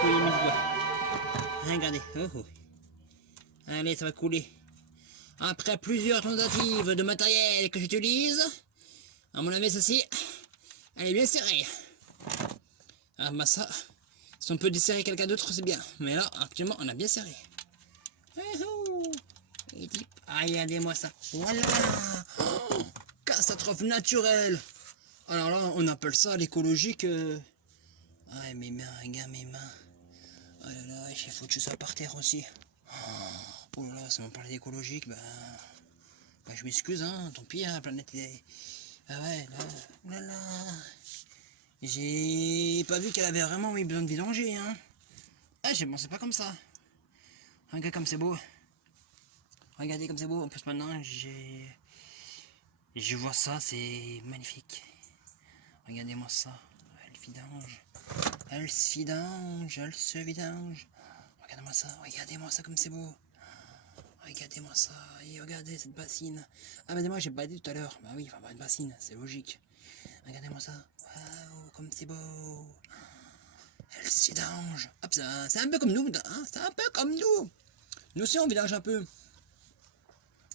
couler mes doigts. Regardez. Oh, oh. Allez, ça va couler. Après plusieurs tentatives de matériel que j'utilise, à mon avis, ceci, elle est bien serrée. Ah bah ça, si on peut desserrer quelqu'un d'autre, c'est bien. Mais là, actuellement, on a bien serré. Regardez-moi ça. Voilà. Oh, catastrophe naturelle. Alors là, on appelle ça l'écologique. Ah, mes mains, regarde mes mains. Oh là là, il faut que ça par terre aussi. Oh là là, ça m'a parlé d'écologique, bah je m'excuse, hein, tant pis, hein, la planète est... Ah ouais, là, oh là là. J'ai pas vu qu'elle avait vraiment eu besoin de vidanger, hein. Ah, j'ai pensé pas comme ça. Regarde comme c'est beau. Regardez comme c'est beau, en plus maintenant, je vois ça, c'est magnifique. Regardez-moi ça, elle vidange. Elle se vidange, elle se vidange. Regardez-moi ça comme c'est beau. Regardez-moi ça, et regardez cette bassine. Ah mais moi j'ai pas dit tout à l'heure. Bah oui, il va avoir une bassine, c'est logique. Regardez-moi ça. Waouh, comme c'est beau. Elle se vidange. Hop, c'est un peu comme nous, hein, c'est un peu comme nous. Nous aussi on vidange un peu.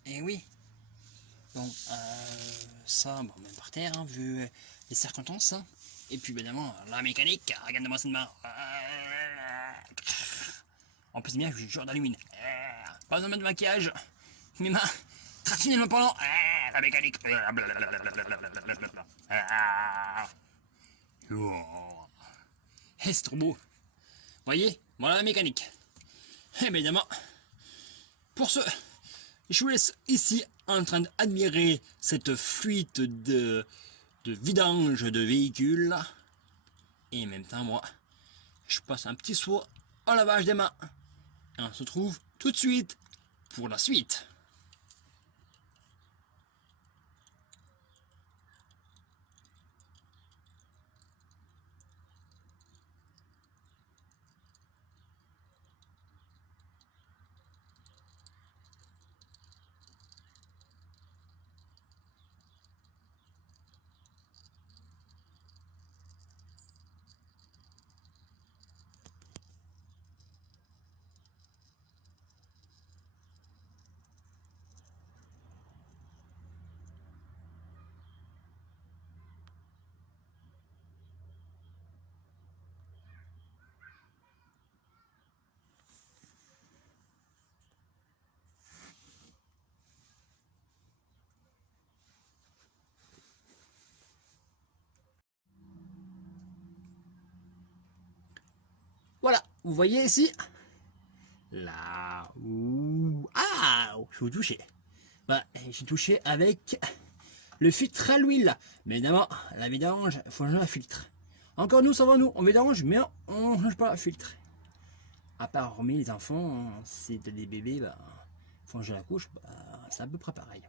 Et oui. Bon, ça, bon, même par terre, hein, vu les circonstances. Hein. Et puis évidemment, la mécanique, regardez-moi cette main. En plus, bien, je suis toujours d'alumine. Pas besoin de mettre de maquillage. Mes mains, traditionnellement parlant, la mécanique. C'est trop beau. Voyez, voilà la mécanique. Et évidemment, pour ce, je vous laisse ici en train d'admirer cette fuite de vidange de véhicules. Et en même temps, moi, je passe un petit soin en lavage des mains. Et on se retrouve tout de suite pour la suite. Voilà, vous voyez ici. Là, ouh, ah, je suis touché. Bah, j'ai touché avec le filtre à l'huile. Mais évidemment, la vidange, il faut changer le filtre. Encore nous, ça va nous, on vidange, mais on ne change pas le filtre. À part hormis les enfants, c'est des bébés, bah, faut changer la couche, bah, c'est à peu près pareil.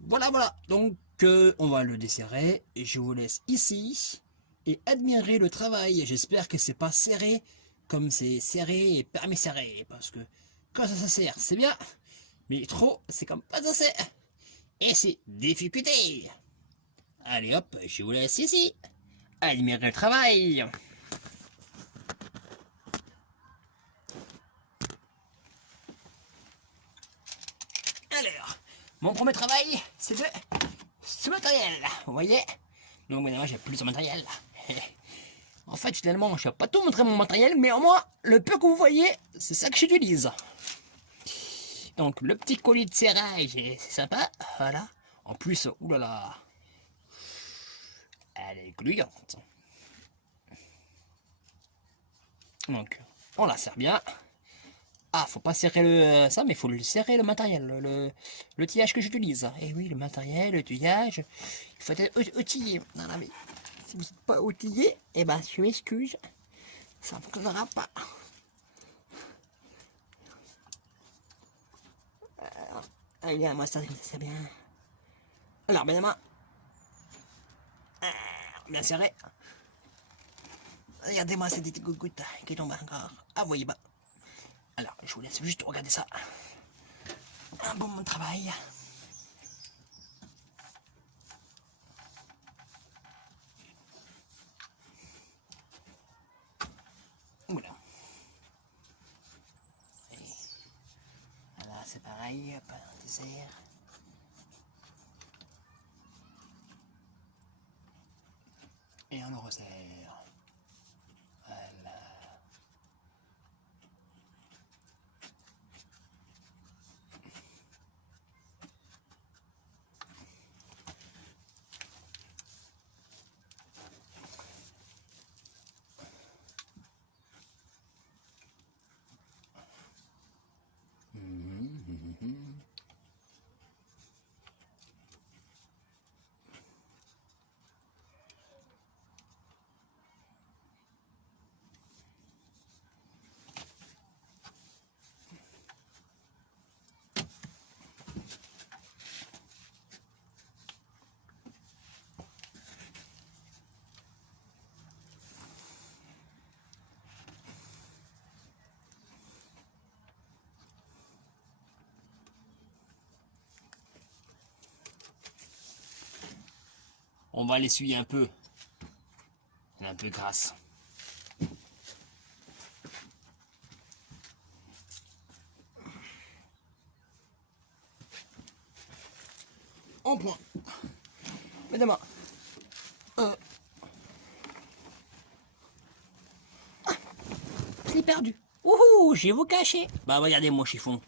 Voilà, voilà, donc on va le desserrer, et je vous laisse ici, et admirer le travail. J'espère que c'est pas serré, comme c'est serré et permis serré, parce que quand ça serre, c'est bien, mais trop, c'est comme pas assez. Et c'est difficulté. Allez hop, je vous laisse ici. Admirez le travail. Alors, mon premier travail, c'est de ce matériel, vous voyez. Donc maintenant j'ai plus de matériel. En fait, finalement, je ne vais pas tout montrer mon matériel, mais au moins, le peu que vous voyez, c'est ça que j'utilise. Donc le petit collier de serrage, c'est sympa, voilà. En plus, oulala, elle est gluante. Donc, on la serre bien. Ah, faut pas serrer ça, mais faut le serrer le matériel, le tillage que j'utilise. Et oui, le matériel, le tillage, il faut être outillé. Non, non, mais si vous n'êtes pas outillé, eh ben, je m'excuse, ça ne fonctionnera pas. Regarde, moi, ça, c'est bien. Alors, évidemment, bien serré. Regardez-moi ces petites gouttes qui tombent encore. Ah, vous voyez pas. Alors, je vous laisse juste regarder ça. Un bon travail. c'est pareil, hop, un dessert. Et on le resserre. Voilà. On va l'essuyer un peu. Elle est un peu grasse. En point. Mesdames, je l'ai perdu. Ouhou, j'ai vous caché. Bah regardez mon chiffon.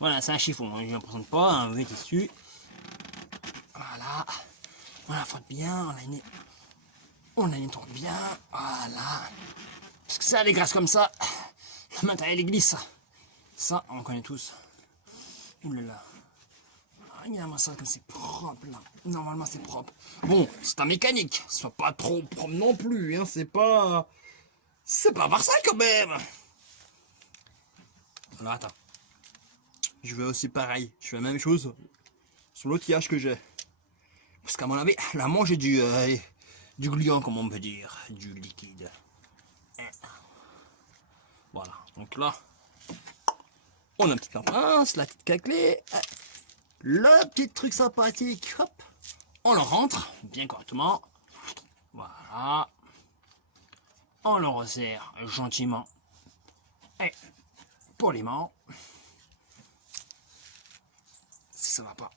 Voilà, c'est un chiffon. Je ne présente pas un vrai tissu. Voilà. On la frotte bien. On la nettoie bien. Voilà. Parce que ça, elle est grasse comme ça. Le matériel glisse. Ça, on connaît tous. Ouh là là. Regarde-moi ça comme c'est propre là. Normalement c'est propre. Bon, c'est un mécanique. Soit pas trop propre non plus. Hein. C'est pas Barça quand même. Alors attends. Je vais aussi pareil. Je fais la même chose sur l'outillage que j'ai. Parce qu'à mon avis, là moi j'ai du gluant, comme on peut dire. Du liquide. Voilà. Donc là, on a un petit pince, la petite clé. Le petit truc sympathique, hop, on le rentre bien correctement. Voilà. On le resserre gentiment et poliment. Si ça va pas.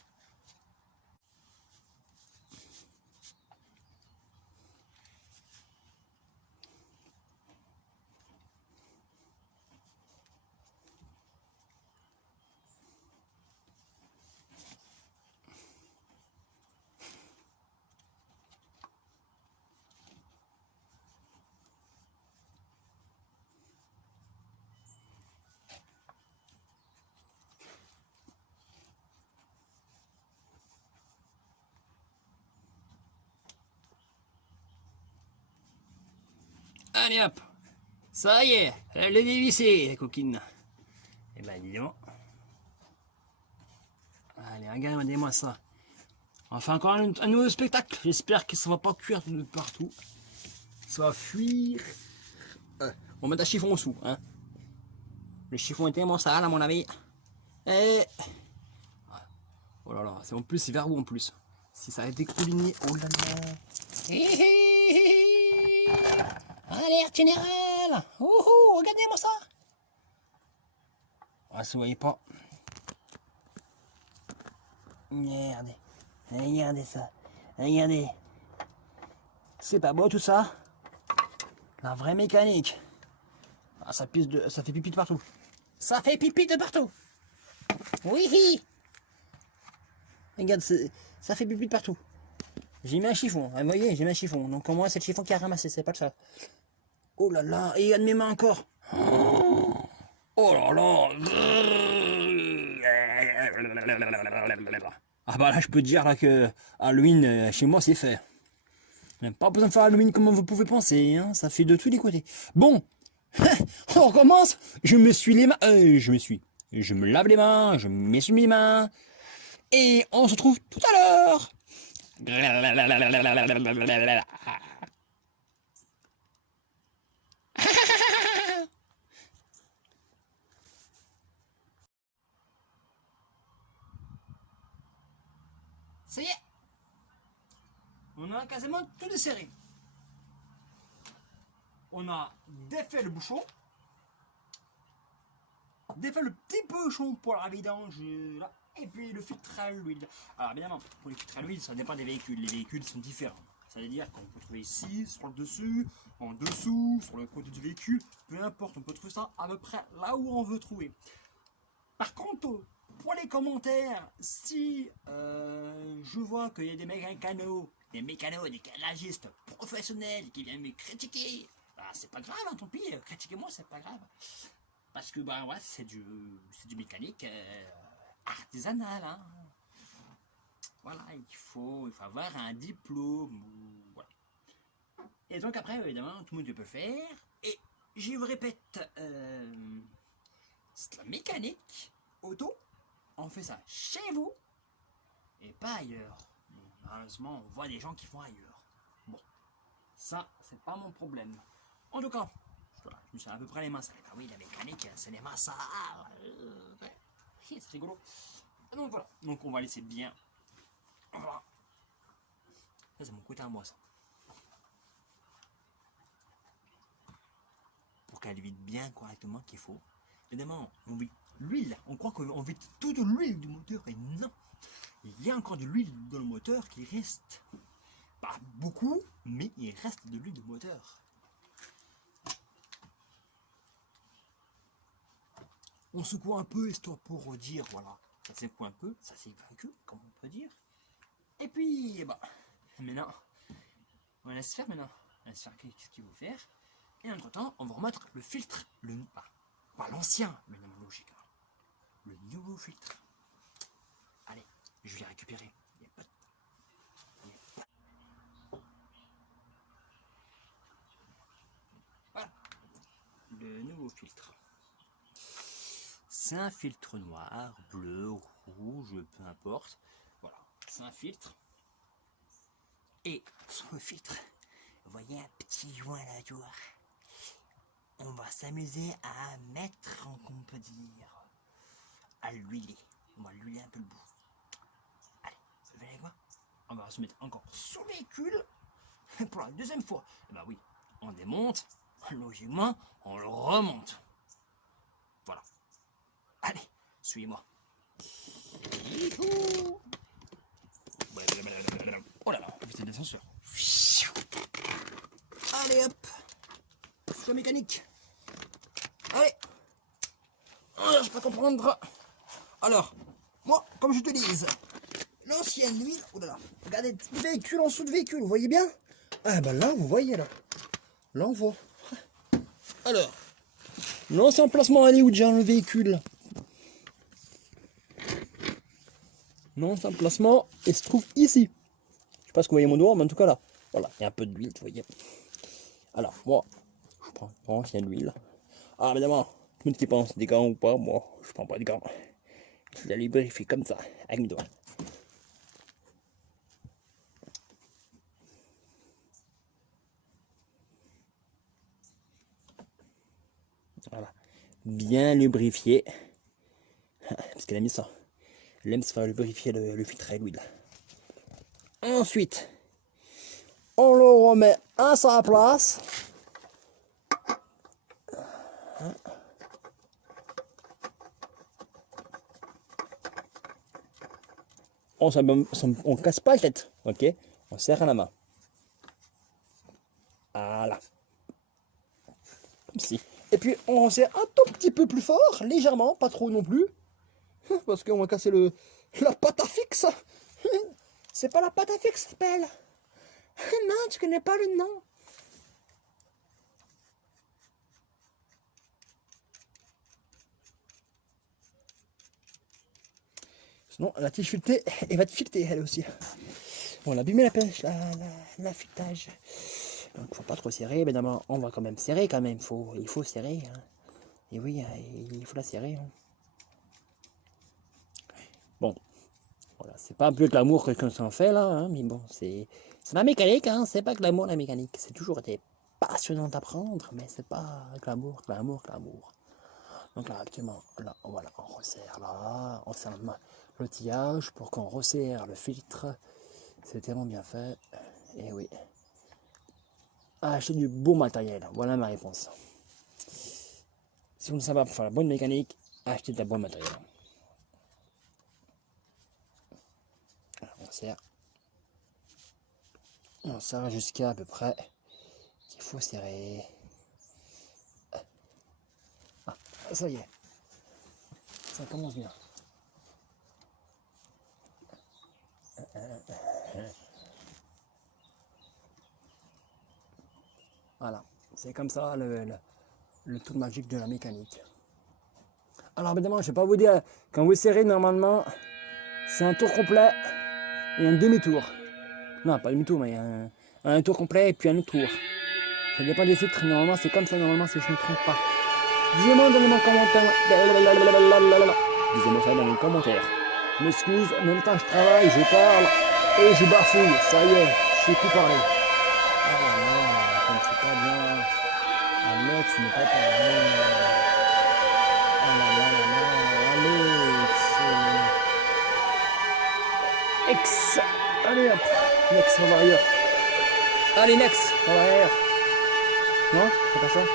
Allez hop, ça y est, elle est dévissée, la coquine. Et ben dis donc. Allez, regardez-moi ça. On fait encore un nouveau spectacle. J'espère que ça va pas cuire de partout. Ça va fuir. On met un chiffon dessous. Hein. Le chiffon est tellement sale à mon avis. Et... oh là là, c'est en plus, c'est vers où en plus. Si ça a été couliné, oh là là. Alerte générale. Ouhou, regardez-moi ça. Ah, ça vous voyez pas. Regardez. Regardez ça. Regardez. C'est pas beau tout ça. La vraie mécanique. Ah, ça fait pipi de partout. Ça fait pipi de partout. Oui. Regarde, ça fait pipi de partout. J'ai mis un chiffon. Vous voyez, j'ai mis un chiffon. Donc au moins c'est le chiffon qui a ramassé, c'est pas le ça. Oh là là, et il y a de mes mains encore. Oh là là. Ah bah là je peux te dire là que Halloween chez moi c'est fait. Même pas besoin de faire Halloween comme vous pouvez penser, hein. Ça fait de tous les côtés. Bon, on recommence. Je me lave les mains, je m'essuie les mains. Et on se retrouve tout à l'heure. Ça y est. On a quasiment tout desserré. On a défait le bouchon. défait le petit pochon pour la vidange, là, et puis le filtre à l'huile. Alors évidemment, pour les filtres à l'huile, ça dépend des véhicules. Les véhicules sont différents. Ça veut dire qu'on peut trouver ici, sur le dessus, en dessous, sur le côté du véhicule, peu importe, on peut trouver ça à peu près là où on veut trouver. Par contre, pour les commentaires, si je vois qu'il y a des mécanos, des garagistes professionnels qui viennent me critiquer, bah, c'est pas grave, hein, tant pis, critiquez-moi, c'est pas grave. Parce que bah ouais, c'est du mécanique artisanal. Hein. Voilà, il faut avoir un diplôme. Voilà. Et donc après, évidemment, tout le monde peut le faire. Et je vous répète, c'est la mécanique auto. On fait ça chez vous et pas ailleurs. Malheureusement, on voit des gens qui font ailleurs. Bon, ça, c'est pas mon problème. En tout cas, voilà, je me suis à peu près les mains salées. Ah oui, la mécanique, c'est les mains sales. C'est rigolo. Donc voilà, donc on va laisser bien. Voilà. Ça, c'est mon côté à moi, ça. Pour qu'elle vide bien correctement qu'il faut. Évidemment, on vide l'huile. On croit qu'on vide toute l'huile du moteur. Et non, il y a encore de l'huile dans le moteur qui reste. Pas beaucoup, mais il reste de l'huile de moteur. On secoue un peu, histoire pour dire, voilà, ça secoue un peu, ça s'est vaincu, comme on peut dire. Et puis, bah, maintenant, on laisse faire maintenant. On laisse faire ce qu'il faut faire. Et entre temps, on va remettre le filtre, pas l'ancien, mais non logique, hein. Le nouveau filtre. Allez, je vais récupérer. Voilà, le nouveau filtre. C'est un filtre noir, bleu, rouge, peu importe. Voilà, c'est un filtre. Et sur le filtre, vous voyez un petit joint là, tu vois. On va s'amuser à mettre, on peut dire, à l'huiler. On va l'huiler un peu le bout. Allez, vous venez avec moi? On va se mettre encore sous le véhicule pour la deuxième fois. Et bah oui, on démonte, logiquement, on le remonte. Voilà. Allez, suivez-moi. Oh là là, évitez l'ascenseur. Allez hop, choix mécanique. Allez. Je peux pas comprendre. Alors, moi, comme je te dis, l'ancienne huile. Oh là là, regardez, véhicule en dessous de véhicule, vous voyez bien? Ah ben là, vous voyez là. Là, on voit. Alors, l'ancien emplacement, elle est où déjà le véhicule? L'ancien emplacement, il se trouve ici. Je sais pas si vous voyez mon doigt, mais en tout cas là. Voilà, il y a un peu d'huile, vous voyez. Alors, moi, je prends l'ancienne huile. Alors, évidemment, tout le monde qui pense des gants ou pas, moi, je prends pas de gants. Je la lubrifie comme ça, avec mes doigts. Voilà. Bien lubrifié. Parce qu'elle a mis ça. Elle aime se faire lubrifier le filtre à l'huile. Ensuite, on le remet à sa place. On casse pas la tête, ok? On serre à la main. Voilà. Comme si. Et puis on resserre un tout petit peu plus fort, légèrement, pas trop non plus. Parce qu'on va casser la pâte à fixe. C'est pas la pâte à fixe, ça s'appelle. Non, tu connais pas le nom. Sinon, la tige filetée, elle va te fileter, elle aussi. On a abîmé la filetage. Donc, faut pas trop serrer, évidemment. On va quand même serrer, quand même. Il faut serrer. Hein. Et oui, il faut la serrer. Hein. Bon, voilà, c'est pas plus de l'amour que qu'on s'en fait là, hein, mais bon, c'est la mécanique, hein, c'est pas que l'amour la mécanique. C'est toujours été passionnant d'apprendre, mais c'est pas glamour. Donc là, actuellement, là, voilà, on resserre là, on serre l'outillage pour qu'on resserre le filtre. C'est tellement bien fait. Et oui. Acheter du bon matériel, voilà ma réponse. Si vous ne savez pas faire la bonne mécanique, acheter de la bonne matériel. Alors, on serre jusqu'à peu près qu'il faut serrer. Ah, ça y est, ça commence bien. Voilà, c'est comme ça le tour magique de la mécanique. Alors évidemment, je ne vais pas vous dire, quand vous serrez normalement, c'est un tour complet et un demi-tour. Non, pas demi-tour, mais un tour complet et puis un autre tour. Ça dépend des filtres, normalement c'est comme ça, normalement si je ne me trompe pas. Dis-moi dans les commentaires. Dis-moi ça dans les commentaires. Je m'excuse, en même temps je travaille, je parle et je bafouille. Ça y est, je sais plus parler. Ah là là, comme c'est pas bien. Alex n'est pas pareil. Ah là là là là, Alex. Ex. Allez hop. Next, on va ailleurs. Allez, next, on va ailleurs. Non, c'est pas ça? Non.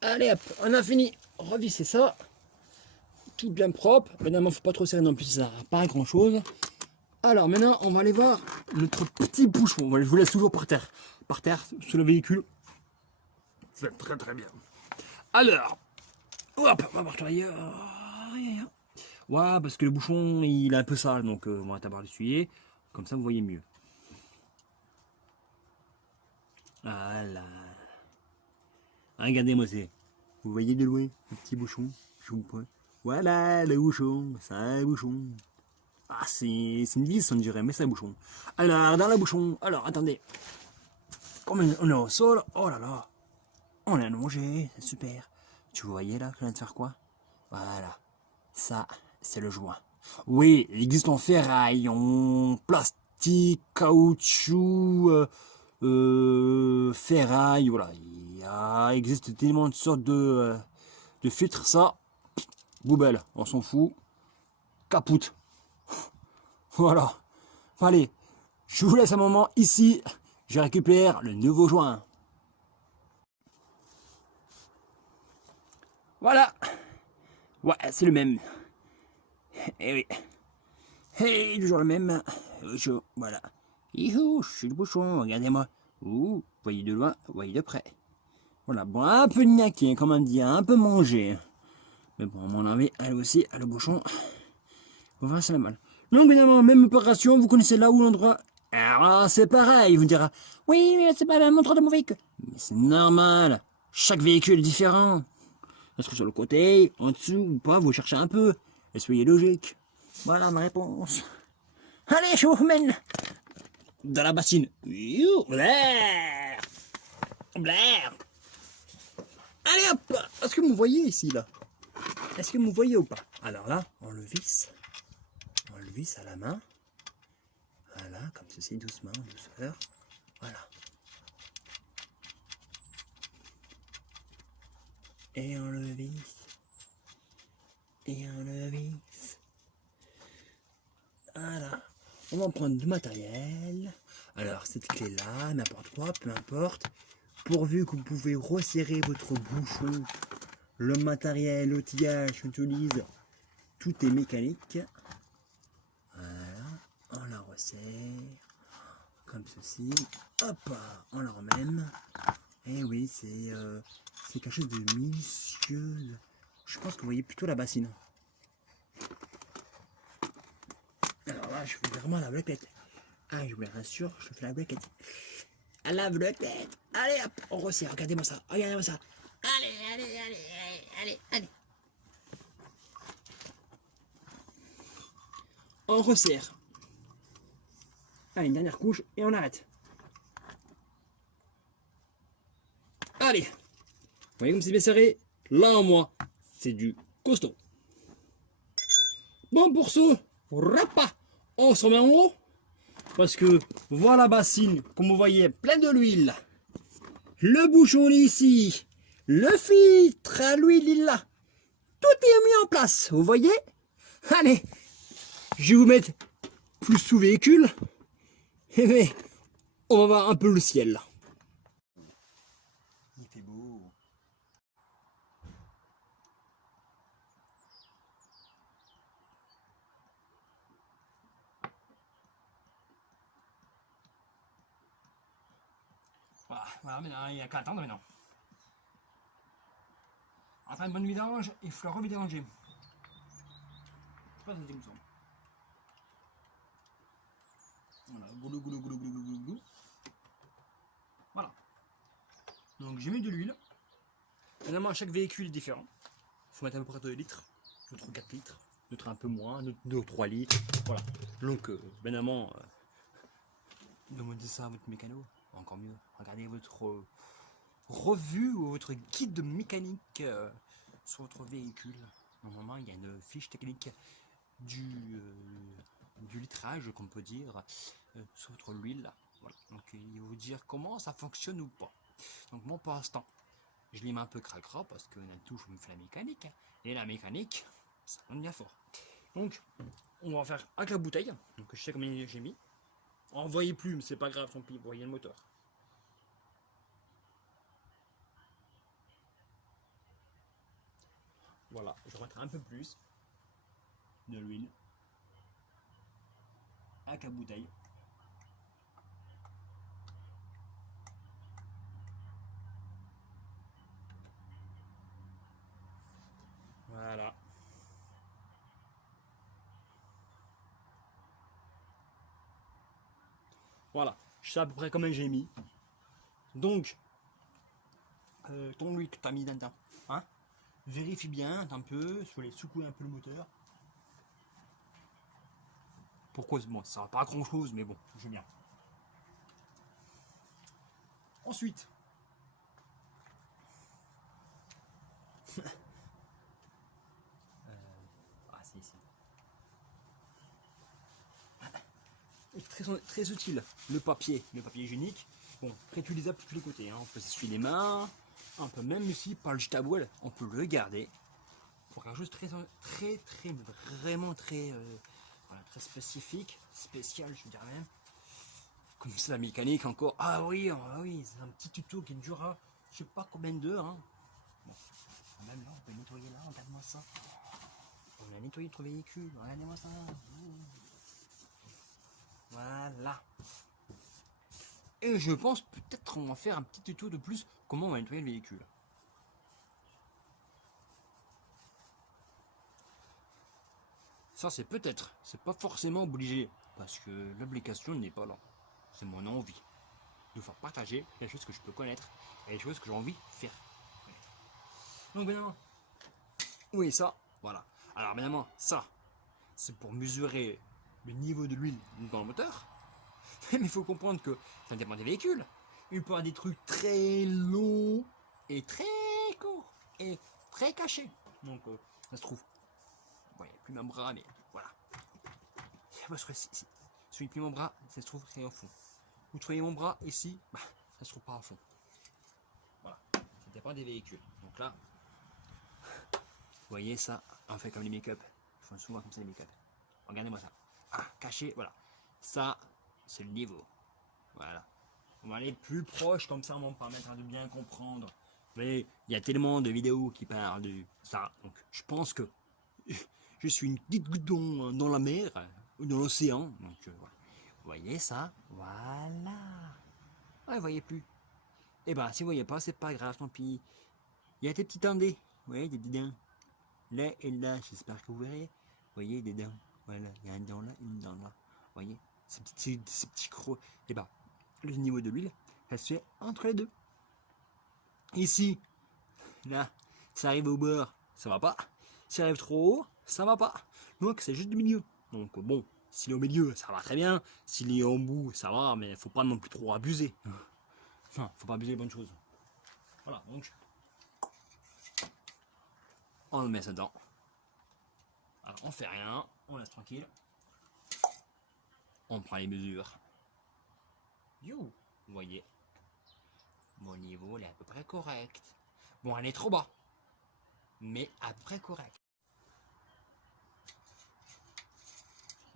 Allez hop, on a fini. Revissez ça. Tout bien propre. Évidemment, il ne faut pas trop serrer non plus, ça ne sert pas à grand chose. Alors maintenant, on va aller voir notre petit bouchon. Je vous laisse toujours par terre. Par terre, sur le véhicule. C'est très très bien. Alors, hop, on va voir ailleurs. Ouais, parce que le bouchon, il est un peu sale, donc on va d'abord l'essuyer. Comme ça, vous voyez mieux. Voilà. Regardez-moi ça. Vous voyez de loin le petit bouchon? Je vous pointe. Voilà le bouchon, c'est un bouchon. Ah, c'est une vis, on dirait, mais c'est un bouchon. Alors, dans le bouchon, alors attendez. Comme on est au sol, oh là là, on est allongé, c'est super. Tu voyais là, je viens de faire quoi? Voilà, ça, c'est le joint. Oui, il existe en ferraille, en plastique, caoutchouc, ferraille, voilà. Il existe tellement de sortes de filtres, ça, poubelle, on s'en fout, capoute. Voilà. Allez, je vous laisse un moment ici, je récupère le nouveau joint. Voilà. Ouais, c'est le même. Eh oui. Hey, toujours le même. Voilà. Youhou, je suis le bouchon, regardez-moi. Ouh, voyez de loin, voyez de près. Voilà, bon, un peu niaqué, comme on dit, un peu mangé. Mais bon, à mon avis, elle aussi, le bouchon, on va c'est la mal. Donc, évidemment, même opération, vous connaissez là où l'endroit. Alors, c'est pareil, vous direz, oui, mais c'est pas la montre de mon véhicule. Mais c'est normal, chaque véhicule est différent. Est-ce que sur le côté, en dessous ou pas, vous cherchez un peu. Et soyez logique. Voilà ma réponse. Allez, je vous mène dans la bassine. Blaire. Blaire. Allez hop. Est-ce que vous voyez ici là? Est-ce que vous voyez ou pas? Alors là, on le visse. On le visse à la main. Voilà, comme ceci, doucement, douceur. Voilà. Et on le visse. Et on le visse. Voilà. On va prendre du matériel. Alors, cette clé-là, n'importe quoi, peu importe. Pourvu que vous pouvez resserrer votre bouchon, le matériel, l'outillage qu'on utilise, tout est mécanique. Voilà, on la resserre, comme ceci. Hop, on la remène. Et oui, c'est quelque chose de minutieux. Je pense que vous voyez plutôt la bassine. Alors là, je fais vraiment la blaquette. Ah, je vous le rassure, je fais la blaquette. À la blaquette. Allez, hop, on resserre. Regardez-moi ça. Regardez-moi ça. Allez, allez, allez, allez, allez, allez. On resserre. Allez, une dernière couche et on arrête. Allez. Vous voyez comme c'est bien serré? Là, en moi, c'est du costaud. Bon, pour ce repas, on se remet en haut. Parce que voilà la bassine, comme vous voyez, plein de l'huile. Le bouchon est ici. Le filtre à l'huile est là. Tout est mis en place, vous voyez? Allez, je vais vous mettre plus sous véhicule. Et on va voir un peu le ciel. Il fait beau. Voilà, maintenant, il n'y a qu'à attendre maintenant. Après une bonne vidange, il faut la revidanger. Je sais pas si c'est comme ça. Voilà, goulou, goulou, goulou, goulou, goulou, goulou. Voilà. Donc j'ai mis de l'huile. Finalement, chaque véhicule est différent. Il faut mettre à peu près 2 litres, d'autres 4 litres, d'autres un peu moins, d'autres 2 ou 3 litres. Voilà. Donc, évidemment, demandez ça à votre mécano. Encore mieux, regardez votre revue ou votre guide de mécanique sur votre véhicule. Normalement, il y a une fiche technique du litrage, qu'on peut dire, sur votre huile. Voilà. Donc, il va vous dire comment ça fonctionne ou pas. Donc, moi, pour l'instant, je l'ai mis un peu cracra parce que la touche me fait la mécanique. Et la mécanique, ça donne bien fort. Donc, on va faire avec la bouteille. Donc, je sais combien j'ai mis. En voyez plus, mais c'est pas grave, tant pis, vous voyez le moteur. Voilà, je remettrai un peu plus de l'huile avec la bouteille. Voilà. Voilà, je sais à peu près combien j'ai mis. Donc, ton huile que tu as mis dedans, hein, vérifie bien un peu, sur les secouer un peu le moteur. Pourquoi? Bon, ça va pas grand chose, mais bon, j'aime bien. Ensuite, ah c'est ici. Très utile, le papier hygiénique. Bon, réutilisable de tous les côtés, hein. On peut s'essuyer les mains, on peut même ici, par le tabouel, on peut le garder. Pour quelque chose vraiment très, voilà, très spécifique, spécial, je dirais même. Comme c'est la mécanique encore. Ah oui, c'est un petit tuto qui durera, je sais pas combien d'heures. Hein. Bon, même là, on peut nettoyer là, regarde-moi ça. On a nettoyé notre véhicule, regardez-moi ça. Voilà. Et je pense peut-être on va faire un petit tuto de plus comment on va nettoyer le véhicule. Ça c'est peut-être, c'est pas forcément obligé, parce que l'obligation n'est pas là. C'est mon envie de faire partager les choses que je peux connaître et les choses que j'ai envie de faire connaître. Donc évidemment, oui ça, voilà. Alors évidemment, ça, c'est pour mesurer le niveau de l'huile dans le moteur. Mais il faut comprendre que ça dépend des véhicules. Il peut y avoir des trucs très longs et très courts et très cachés. Donc ça se trouve, vous voyez plus même bras, mais voilà. Parce que si Si vous plie mon bras, ça se trouve rien au fond. Vous trouvez mon bras ici, bah, ça se trouve pas au fond. Voilà, ça dépend des véhicules. Donc là, vous voyez ça, on fait comme les make-up. Ils font souvent comme ça les make-up. Regardez-moi ça. Ah, caché, voilà. Ça, c'est le niveau. Voilà. On va aller plus proche, comme ça on va permettre de bien comprendre. Vous voyez, il y a tellement de vidéos qui parlent de ça. Donc je pense que je suis une petite goutte dans la mer, ou dans l'océan. Donc voilà. Vous voyez ça? Voilà. Ah, vous voyez plus. Eh ben, si vous voyez pas, c'est pas grave, tant pis. Il y a des petits dindés. Vous voyez, des dents. Là et là, j'espère que vous verrez. Vous voyez, des dents. Voilà, il y a un dent là, une dent là. Vous voyez, ces petits crocs. Eh ben, le niveau de l'huile, elle se fait entre les deux. Ici, là, ça arrive au bord, ça va pas. Ça arrive trop haut, ça va pas. Donc c'est juste du milieu. Donc bon, s'il est au milieu, ça va très bien. S'il est en bout, ça va, mais faut pas non plus trop abuser. Enfin, faut pas abuser les bonnes choses. Voilà, donc on le met dedans. Alors on fait rien, on laisse tranquille. On prend les mesures. You, vous voyez, mon niveau il est à peu près correct. Bon, elle est trop bas, mais à peu près correct.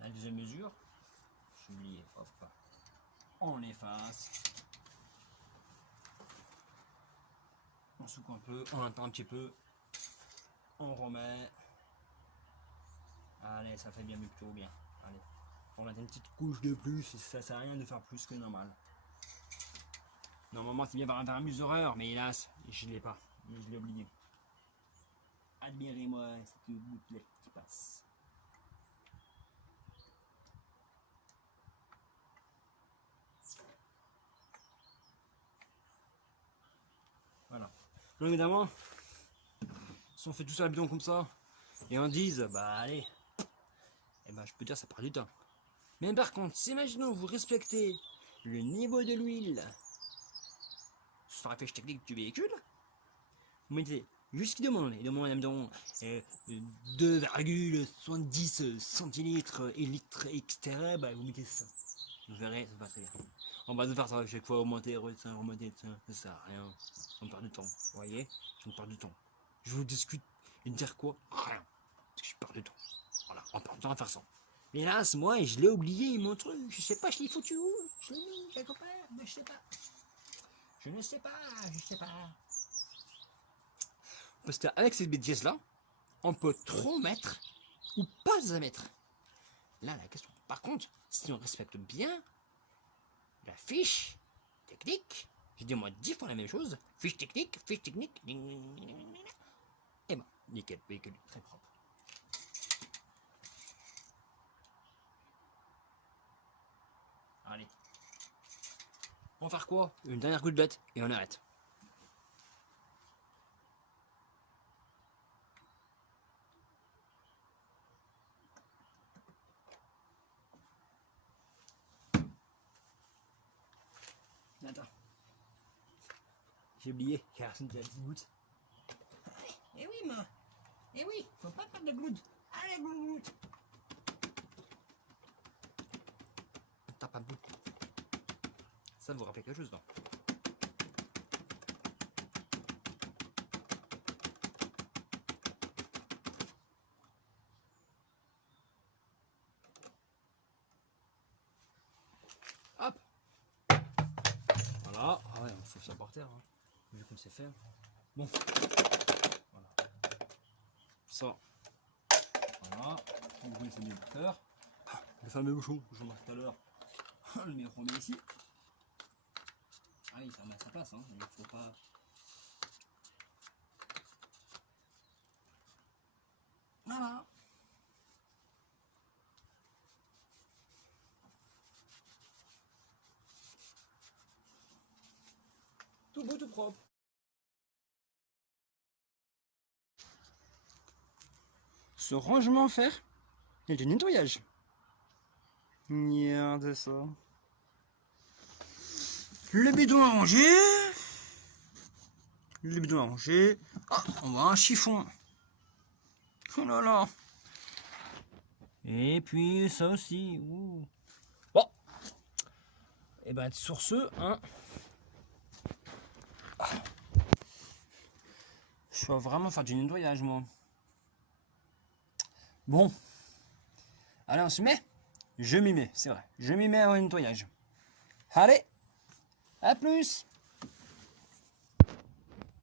La deuxième mesure, j'ai oublié, hop, on efface. On souque un peu, on attend un petit peu, on remet. Allez, ça fait bien plutôt bien. Allez, on met une petite couche de plus, ça sert à rien de faire plus que normal. Normalement, c'est bien par un mesureur, mais hélas, je ne l'ai pas, je l'ai oublié. Admirez-moi cette gouttelette qui passe. Voilà. Donc évidemment, si on fait tout ça bidon comme ça, et on dise, bah allez, et bah je peux dire ça prend du temps. Mais par contre, si imaginons vous respectez le niveau de l'huile sur la fiche technique du véhicule, vous mettez juste ce qu'il demande. Il demande 2,70 centilitres et litres, etc. Bah vous mettez ça. Vous verrez, ça va très bien. On va faire ça à chaque fois, augmenter, remonter, ça sert à rien. On perd du temps, vous voyez? On perd du temps. Je vous discute et dire quoi? Rien. Parce que je perds du temps. Voilà, on perd du temps à faire ça. Mais hélas, moi, je l'ai oublié, mon truc. Je sais pas, je l'ai foutu où? Je l'ai mis quelque part, mais je sais pas. Je ne sais pas, je sais pas. Parce qu'avec cette bêtise-là, on peut trop mettre ou pas à mettre. Là, la question. Par contre, si on respecte bien la fiche technique, j'ai dit moi 10 fois la même chose, fiche technique, et ben, nickel, véhicule très propre. Allez. On va faire quoi? Une dernière gouttelette et on arrête. Attends. J'ai oublié, il y a la petite goutte. Eh oui, moi. Eh oui, faut pas perdre de goutte. Allez, goutte. Tape un bout. Ça vous rappelle quelque chose, non? Hop. Voilà. Ah ouais, on fout ça par terre, hein, vu qu'on sait faire. Bon. Voilà. Ça. Voilà. On ouvre les émulateurs. Le fameux bouchon que je marque tout à l'heure. Le meilleur remet ici. Ah oui, ça met à sa place, hein. Il ne faut pas. Voilà. Tout beau, tout propre. Ce rangement à faire et du nettoyage. Regardez ça. Le bidon à ranger. Le bidon à ranger. Ah, on voit un chiffon. Oh là là. Et puis ça aussi. Ouh. Bon, Et ben sur ce, hein, je vais vraiment faire du nettoyage, moi. Bon, allez, on se met. Je m'y mets, c'est vrai. Je m'y mets au nettoyage. Allez, à plus.